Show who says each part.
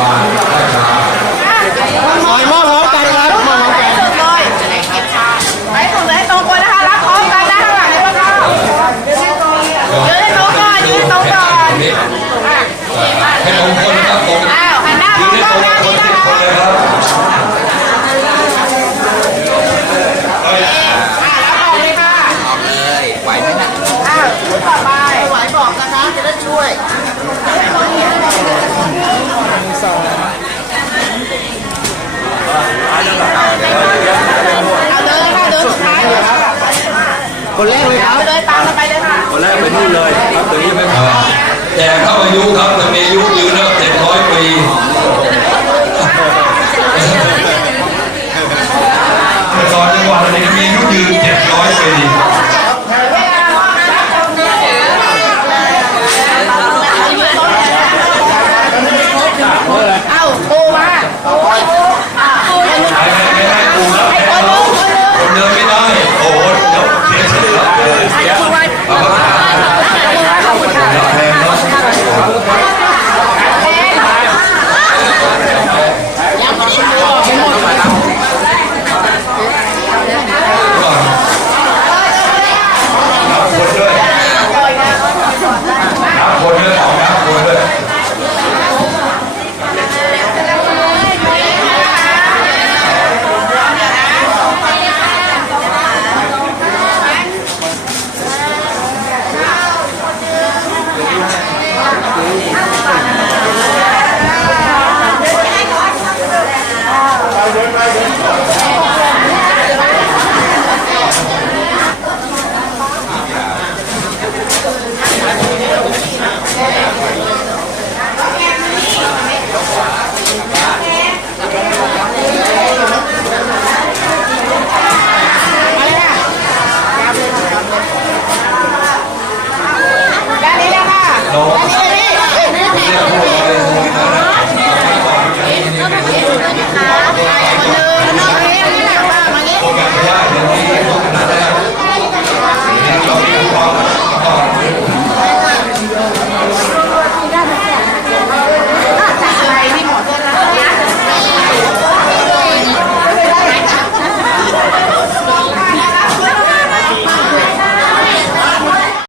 Speaker 1: บาลราชา
Speaker 2: ซอยมอบพร้อมกันครับมอบพร้อมกัน
Speaker 3: สุดเลยไปสุดเลยตรงคนนะคะ รับพร้อมกันนะข้างหลังเลยพ่อเขายืนให้ตรงก่อนยืนให้ตรงก่อน
Speaker 1: นี่
Speaker 3: อะ
Speaker 1: ให้ตรงคนนะครับตรง
Speaker 3: อ้าวหันหน้าม
Speaker 1: ยื
Speaker 3: อนง
Speaker 1: ให้
Speaker 3: กล้
Speaker 1: ต
Speaker 3: อง
Speaker 1: รง
Speaker 3: ด้าน
Speaker 1: คน
Speaker 3: นี้
Speaker 1: สิ
Speaker 3: นะ
Speaker 1: บคน
Speaker 3: คะ
Speaker 1: เลยครับ
Speaker 3: อะรับออกเลยค่ะ
Speaker 4: ออกเลยไหวไหมนะ
Speaker 3: อ้าวคนต่อไป
Speaker 2: ไหวบอกนะคะ จะได้ช่วย
Speaker 3: เอาเดินค่ะเดินสุดท้ายเลยค่ะ
Speaker 2: คนแรกเลยครับ
Speaker 3: เอาเดินตามกันไปเลยค่ะ
Speaker 4: คนแรกไปนู่นเลยครับตรงนี้ไม่
Speaker 1: เอ่อแจกเข้าอา ยุครับจะมีอายุยืนแล้เจ็ดร้อยปีตอนจังหวัดนี้มีอายุยืนเจ็ดร้อยปี